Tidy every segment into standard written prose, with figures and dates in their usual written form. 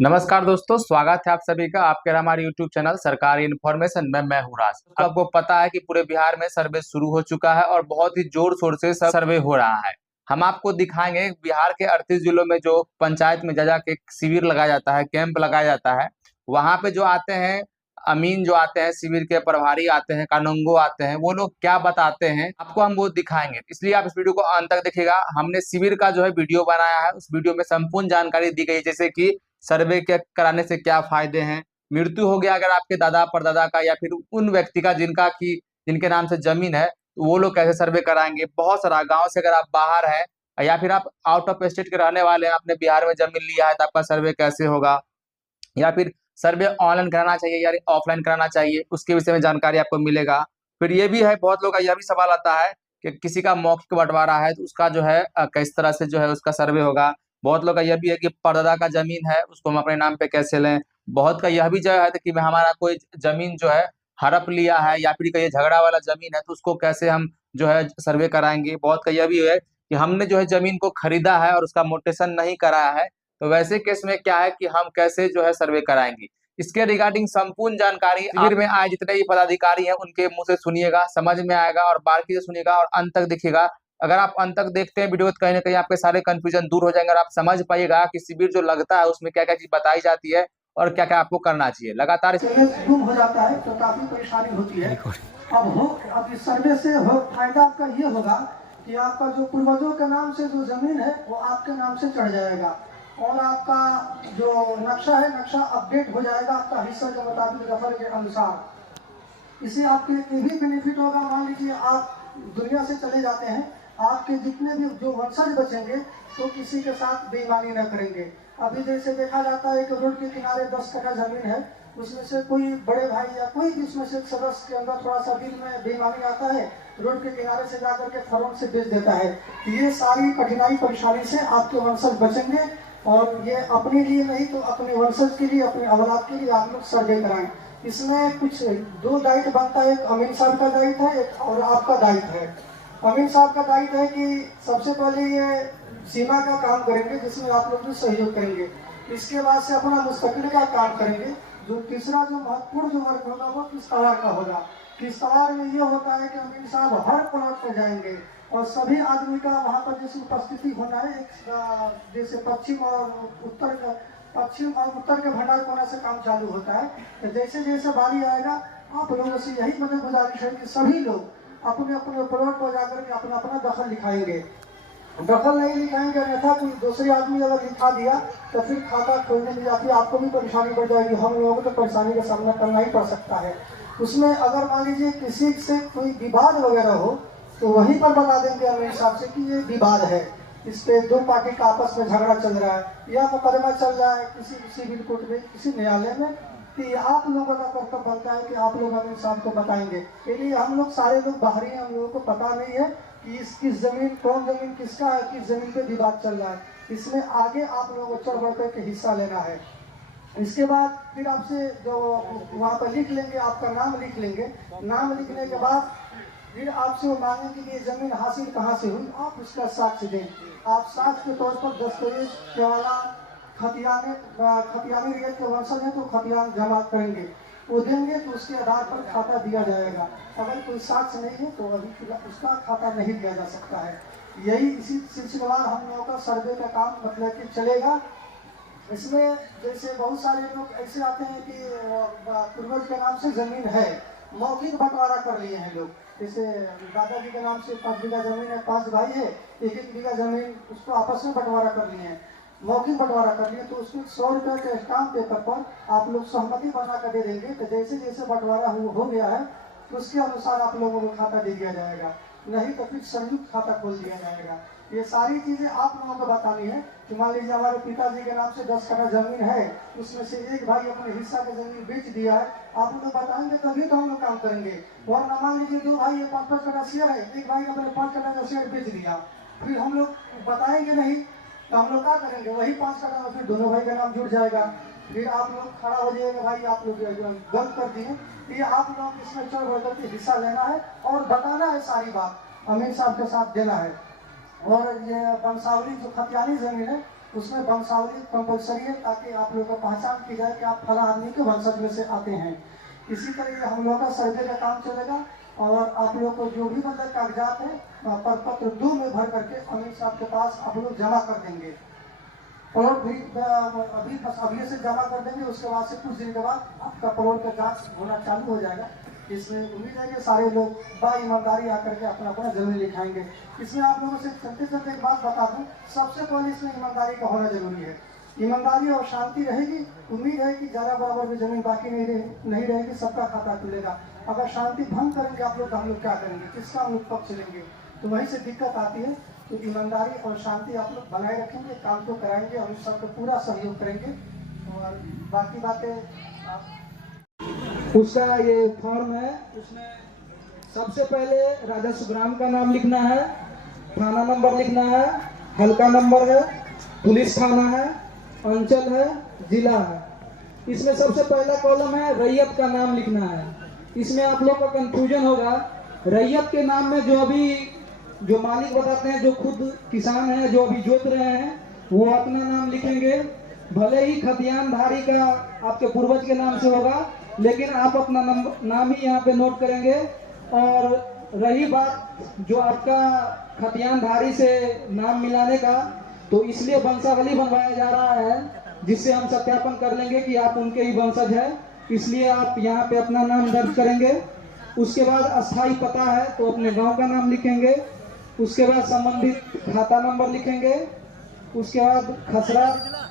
नमस्कार दोस्तों, स्वागत है आप सभी का आपके हमारे YouTube चैनल सरकारी इन्फॉर्मेशन में। मैं हूँ राज। तो आपको पता है कि पूरे बिहार में सर्वे शुरू हो चुका है और बहुत ही जोर शोर से सर्वे हो रहा है। हम आपको दिखाएंगे बिहार के 38 जिलों में जो पंचायत में जा के शिविर लगाया जाता है, कैंप लगाया जाता है। वहां पे जो आते हैं अमीन, जो आते हैं शिविर के प्रभारी आते हैं, कानूनगो आते हैं, वो लोग क्या बताते हैं आपको हम वो दिखाएंगे। इसलिए आप इस वीडियो को अंत तक देखिएगा। हमने शिविर का जो है वीडियो बनाया है, उस वीडियो में संपूर्ण जानकारी दी गई है, जैसे कि सर्वे के कराने से क्या फायदे हैं, मृत्यु हो गया अगर आपके दादा परदादा का या फिर उन व्यक्ति का जिनके नाम से जमीन है, तो वो लोग कैसे सर्वे कराएंगे। बहुत सारा गांव से अगर आप बाहर हैं या फिर आप आउट ऑफ स्टेट के रहने वाले हैं, आपने बिहार में जमीन लिया है, तो आपका सर्वे कैसे होगा, या फिर सर्वे ऑनलाइन कराना चाहिए या ऑफलाइन कराना चाहिए, उसके विषय में जानकारी आपको मिलेगा। फिर ये भी है, बहुत लोग का यह भी सवाल आता है कि किसी का मौखिक बंटवारा है तो उसका जो है किस तरह से जो है उसका सर्वे होगा। बहुत लोग का यह भी है कि परदादा का जमीन है, उसको हम अपने नाम पे कैसे लें। बहुत का यह भी जो है कि हमारा कोई जमीन जो है हड़प लिया है या फिर कहीं झगड़ा वाला जमीन है, तो उसको कैसे हम जो है सर्वे कराएंगे। बहुत का यह भी है कि हमने जो है जमीन को खरीदा है और उसका मोटेशन नहीं कराया है, तो वैसे केस में क्या है कि हम कैसे जो है सर्वे कराएंगे। इसके रिगार्डिंग संपूर्ण जानकारी शिविर में आए जितने भी पदाधिकारी हैं उनके मुंह से सुनिएगा, समझ में आएगा और बारीकी से सुनिएगा और अंत तक देखिएगा। अगर आप अंत तक देखते हैं वीडियो, तो कहीं ना कहीं आपके सारे कंफ्यूजन दूर हो जाएंगे और आप समझ पाइएगा कि शिविर जो लगता है उसमें क्या क्या चीज बताई जाती है और क्या क्या आपको करना चाहिए। लगातार गुम हो जाता है तो काफी परेशानी होती है। अब इस सर्वे से फायदा आपका ये होगा कि आपका जो पूर्वजों के नाम से जो जमीन है वो आपके नाम से चढ़ जाएगा और आपका जो नक्शा है, नक्शा अपडेट हो जाएगा आपका हिस्सा के मुताबिक रफल के अनुसार। इससे आपके ये भी बेनिफिट होगा। मान लीजिए आप दुनिया से चले जाते हैं, आपके जितने भी जो वंशज बचेंगे तो किसी के साथ बेईमानी न करेंगे। अभी जैसे देखा जाता है कि रोड के किनारे 10 कट्ठा जमीन है, उसमें से कोई बड़े भाई या कोई भी उसमें से एक सदस्य के अंदर थोड़ा सा दिल में बेईमानी आता है, रोड के किनारे से जाकर के फरोख्त से बेच देता है। ये सारी कठिनाई परेशानी से आपके वंशज बचेंगे और ये अपने लिए नहीं तो अपने वंशज के लिए, अपने औलाद के लिए आप लोग सर्वे कराएं। इसमें कुछ दो दायित्व बनता है, एक अमीन साहब का दायित्व है, एक और आपका दायित्व है। अमीन साहब का दायित्व है कि सबसे पहले ये सीमा का काम करेंगे जिसमें आप लोग भी सहयोग करेंगे। इसके बाद से अपना मुस्तकिल का काम करेंगे। जो तीसरा जो महत्वपूर्ण जो वर्ग होगा वो किश्तवाड़ का होगा। किश्तवाड़ में ये होता है कि अमीन साहब हर प्लॉट पर जाएंगे और सभी आदमी का वहाँ पर जैसे उपस्थिति होना है, एक जैसे पश्चिम और उत्तर के भंडार कोना से काम चालू होता है। तो जैसे जैसे बारी आएगा आप लोगों से यही मतलब गुजारिश है कि सभी लोग अपने अपने प्लॉट पर जाकर के अपना अपना दखल लिखाएंगे। दखल नहीं लिखाएंगे अन्यथा कोई दूसरे आदमी अगर लिखा दिया तो फिर खाता खोलने में या फिर आपको भी परेशानी पड़ जाएगी, हम लोगों को तो परेशानी का सामना करना ही पड़ सकता है। उसमें अगर मान लीजिए किसी से कोई विवाद वगैरह हो तो वहीं पर बता देंगे हमें हिसाब से कि ये विवाद है, इस पे दो पार्टी का आपस में झगड़ा चल रहा है या मुकदमा चल रहा है किसी सिविल कोर्ट में, किसी न्यायालय में, कि आप लोगों का कर्तव्य बनता है कि आप लोग अमीन साहब को बताएंगे। इसलिए हम लोग सारे लोग बाहरी हैं, हम लोगों को पता नहीं है कि किस जमीन, कौन जमीन किसका है, किस जमीन पे विवाद चल रहा है। इसमें आगे आप लोगों को चढ़ बढ़ करके हिस्सा लेना है। इसके बाद फिर आपसे जो वहाँ पर लिख लेंगे, आपका नाम लिख लेंगे। नाम लिखने के बाद फिर आपसे वो मांगेंगे कि ये जमीन हासिल कहाँ से हुई, आप उसका साक्ष्य दें। आप साक्ष्य के तौर पर दस्तावेज केवाला खतियानी रियत के वंशज है तो खतियान जमा करेंगे, वो देंगे तो उसके आधार पर खाता दिया जाएगा। अगर कोई साक्ष्य नहीं है तो अभी उसका खाता नहीं दिया जा सकता है। यही इसी सिलसिलेवार हम लोगों का सर्वे का काम मतलब कि चलेगा। इसमें जैसे बहुत सारे लोग ऐसे आते हैं कि पूर्वज के नाम से जमीन है, मौखिक बंटवारा कर लिए हैं लोग। जैसे दादाजी के नाम से 5 बीघा जमीन है, 5 भाई है, 1-1 बीघा जमीन उसको आपस में बंटवारा कर लिए हैं, मौखिक बंटवारा कर लिए। तो उसमें 100 रुपये के स्टाम्प पेपर पर आप लोग सहमति बना कर दे देंगे। तो जैसे जैसे बंटवारा हो गया है तो उसके अनुसार आप लोगों को खाता दे दिया जाएगा, नहीं तो फिर संयुक्त खाता खोल दिया जाएगा। ये सारी चीजें आप लोगों को बतानी है कि मान लीजिए हमारे पिताजी के नाम से 10 कट्ठा जमीन है, उसमें से एक भाई अपने हिस्सा की जमीन बेच दिया है, आप लोग बताएंगे तभी तो हम लोग काम करेंगे। वरना मान लीजिए 2 भाई 5-5 कट्ठा शेयर है, एक भाई ने अपने 5 कट्ठा का शेयर बेच दिया, फिर हम लोग बताएंगे नहीं तो हम लोग क्या करेंगे, वही 5 कट्ठा में फिर दोनों भाई का नाम जुड़ जाएगा। फिर आप लोग खड़ा हो जाएगा, भाई आप लोग गलत कर दिए। ये आप लोग इसमें चढ़ बढ़ करके हिस्सा लेना है और बताना है, सारी बात अमीन साहब के साथ देना है। और ये बंसावली जो खतियानी जमीन है उसमें वंशावली कंपलसरी है, ताकि आप लोगों को पहचान की जाए कि आप फला आदमी के वंशज में से आते हैं। इसी तरह हम लोगों का सर्वे का काम चलेगा और आप लोग को जो भी मतलब कागजात है पत्र 2 में भर करके अमीर साहब के पास आप लोग जमा कर देंगे। प्लॉट भी अभी से जमा कर देंगे। उसके बाद से कुछ दिन के बाद आपका प्लॉट का जांच होना चालू हो जाएगा। इसमें उम्मीद है कि सारे लोग ईमानदारी आकर के अपना अपना जमीन लिखाएंगे। इसमें आप लोगों से चलते चलते एक बात बता दूं, सबसे पहले इसमें ईमानदारी का होना जरूरी है। ईमानदारी और शांति रहेगी, उम्मीद है कि ज़्यादा बराबर भी जमीन बाकी नहीं रहेगी, सबका खाता खुलेगा। अगर शांति भंग करेंगे आप लोग तो हम लोग क्या करेंगे, किसका हम लोग पक्ष लेंगे, तो वहीं से दिक्कत आती है। तो ईमानदारी और शांति आप लोग बनाए रखेंगे, काम को कराएंगे और इस सबको पूरा सहयोग करेंगे। और बाकी बातें उसका ये फॉर्म है, उसमें सबसे पहले राजस्व ग्राम का नाम लिखना है, थाना नंबर लिखना है, हल्का नंबर है, पुलिस थाना है, अंचल है, जिला है। इसमें सबसे पहला कॉलम है रैयत का नाम लिखना है। इसमें आप लोग का कंफ्यूजन होगा, रैयत के नाम में जो मालिक बताते हैं, जो खुद किसान है, जो अभी जोत रहे हैं, वो अपना नाम लिखेंगे। भले ही खतियानधारी का आपके पूर्वज के नाम से होगा, लेकिन आप अपना नाम ही यहाँ पे नोट करेंगे। और रही बात जो आपका खतियानधारी से नाम मिलाने का, तो इसलिए वंशावली बनवाया जा रहा है, जिससे हम सत्यापन कर लेंगे कि आप उनके ही वंशज हैं। इसलिए आप यहाँ पे अपना नाम दर्ज करेंगे। उसके बाद अस्थाई पता है तो अपने गांव का नाम लिखेंगे। उसके बाद संबंधित खाता नंबर लिखेंगे। उसके बाद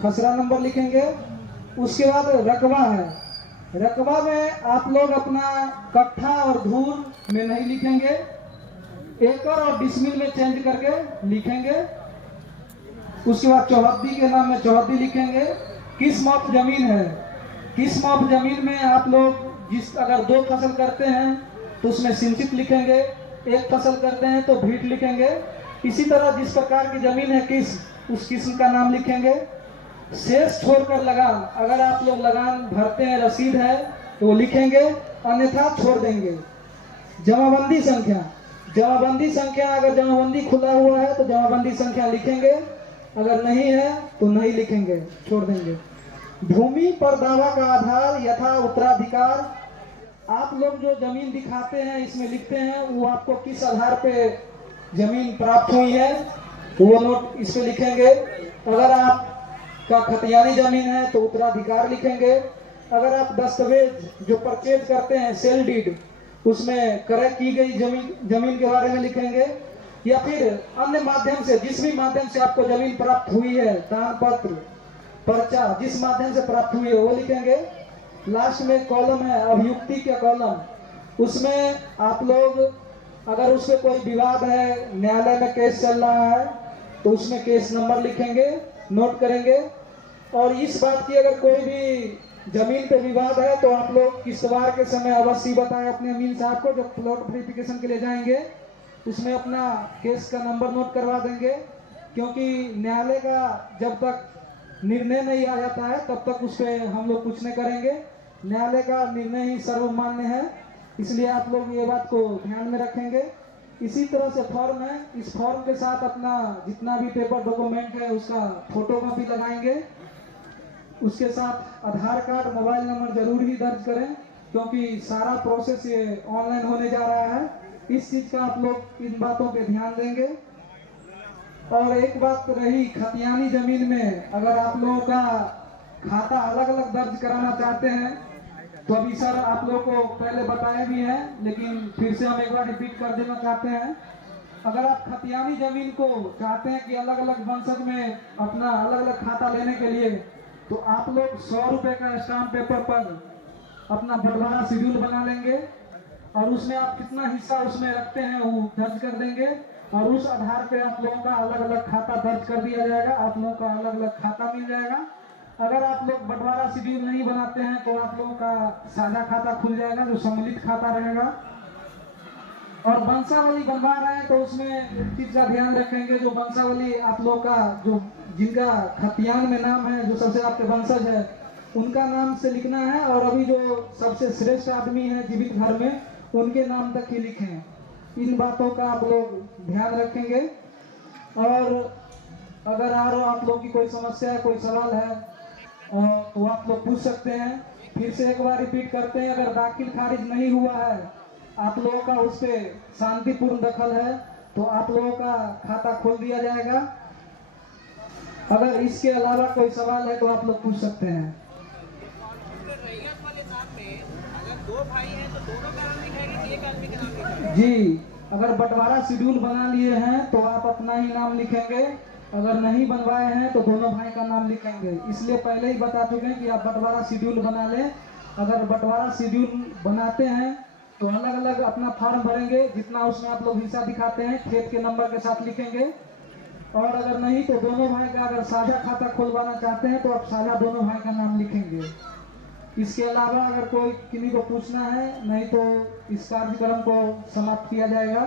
खसरा नंबर लिखेंगे। उसके बाद रकबा है, रकबा में आप लोग अपना कट्ठा और धूर में नहीं लिखेंगे, एकड़ और डिसमिल में चेंज करके लिखेंगे। उसके बाद चौहद्दी के नाम में चौहद्दी लिखेंगे। किस्म ऑफ जमीन है, किस्म ऑफ जमीन में आप लोग अगर 2 फसल करते हैं तो उसमें सिंचित लिखेंगे, 1 फसल करते हैं तो भीट लिखेंगे। इसी तरह जिस प्रकार की जमीन है उस किस्म का नाम लिखेंगे। शेष छोड़कर लगान, अगर आप लोग लगान भरते हैं, रसीद है तो वो लिखेंगे, अन्यथा छोड़ देंगे। जमाबंदी संख्या, अगर जमाबंदी खुला हुआ है तो जमाबंदी संख्या लिखेंगे, अगर नहीं है तो नहीं लिखेंगे, छोड़ देंगे। भूमि पर दावा का आधार यथा उत्तराधिकार, आप लोग जो जमीन दिखाते हैं इसमें लिखते हैं वो आपको किस आधार पे जमीन प्राप्त हुई है, वो नोट इस पे लिखेंगे। अगर आपका खतियानी जमीन है तो उत्तराधिकार लिखेंगे। अगर आप दस्तावेज जो परचेज करते हैं, सेल डीड, उसमें क्रय की गई जमीन के बारे में लिखेंगे। या फिर अन्य माध्यम से, जिस भी माध्यम से आपको जमीन प्राप्त हुई है, दान पत्र, पर्चा, जिस माध्यम से प्राप्त हुई है वो लिखेंगे। लास्ट में कॉलम है अभियुक्ति का कॉलम, उसमें आप लोग अगर उसमें कोई विवाद है, न्यायालय में केस चल रहा है, तो उसमें केस नंबर लिखेंगे, नोट करेंगे। और इस बात की अगर कोई भी जमीन पे विवाद है तो आप लोग किस्तवार के समय अवश्य बताएं अपने अमीन साहब को, जब प्लॉट वेरिफिकेशन के लिए जाएंगे उसमें अपना केस का नंबर नोट करवा देंगे। क्योंकि न्यायालय का जब तक निर्णय नहीं आ जाता है तब तक उस पर हम लोग कुछ नहीं करेंगे। न्यायालय का निर्णय ही सर्वमान्य है, इसलिए आप लोग ये बात को ध्यान में रखेंगे। इसी तरह से फॉर्म है, इस फॉर्म के साथ अपना जितना भी पेपर डॉक्यूमेंट है उसका फोटो कॉपी लगाएंगे। उसके साथ आधार कार्ड, मोबाइल नंबर जरूर ही दर्ज करें, क्योंकि सारा प्रोसेस ये ऑनलाइन होने जा रहा है। इस चीज का आप लोग इन बातों पे ध्यान देंगे। और एक बात रही, खतियानी जमीन में अगर आप लोगों का खाता अलग अलग दर्ज कराना चाहते हैं तो अभी सर आप लोगों को पहले बताया भी है, लेकिन फिर से हम एक बार रिपीट कर देना चाहते हैं। अगर आप खतियानी जमीन को चाहते हैं कि अलग अलग वंशज में अपना अलग अलग खाता लेने के लिए, तो आप लोग 100 रुपए का स्टाम्प पेपर पर अपना बंटवारा शेड्यूल बना लेंगे और उसमें आप कितना हिस्सा उसमें रखते हैं वो दर्ज कर देंगे और उस आधार पे आप लोगों का अलग अलग खाता दर्ज कर दिया जाएगा, आप लोगों का अलग अलग खाता मिल जाएगा। अगर आप लोग बंटवारा शेड्यूल नहीं बनाते हैं तो आप लोगों का साझा खाता खुल जाएगा, जो सम्मिलित खाता रहेगा। और वंशावली बनवा रहे हैं तो उसमें एक चीज का ध्यान रखेंगे, जो वंशावली आप लोग का जो जिनका खतियान में नाम है, जो सबसे आपके वंशज है, उनका नाम से लिखना है। और अभी जो सबसे श्रेष्ठ आदमी है जीवित घर में, उनके नाम तक ही लिखें। इन बातों का आप लोग ध्यान रखेंगे। और अगर आप लोग की कोई समस्या है, कोई सवाल है तो आप लोग पूछ सकते हैं। फिर से एक बार रिपीट करते हैं, अगर दाखिल खारिज नहीं हुआ है, आप लोगों का उस पर शांतिपूर्ण दखल है तो आप लोगों का खाता खोल दिया जाएगा। अगर इसके अलावा कोई सवाल है तो आप लोग पूछ सकते हैं। दो भाई हैं तो दोनों का नाम लिखाएंगे कि एक आदमी का नाम लिखाएंगे? जी, अगर बंटवारा शेड्यूल बना लिए हैं तो आप अपना ही नाम लिखेंगे, अगर नहीं बनवाए हैं तो दोनों भाई का नाम लिखेंगे। इसलिए पहले ही बता चुके हैं कि आप बंटवारा शेड्यूल बना लें। अगर बंटवारा शेड्यूल बनाते हैं तो अलग अलग अपना फॉर्म भरेंगे, जितना उसमें आप लोग हिस्सा दिखाते हैं खेत के नंबर के साथ लिखेंगे। और अगर नहीं तो दोनों भाई का अगर साझा खाता खुलवाना चाहते हैं तो आप साझा दोनों भाई का नाम लिखेंगे। इसके अलावा अगर कोई किसी को पूछना है, नहीं तो इस कार्यक्रम को समाप्त किया जाएगा।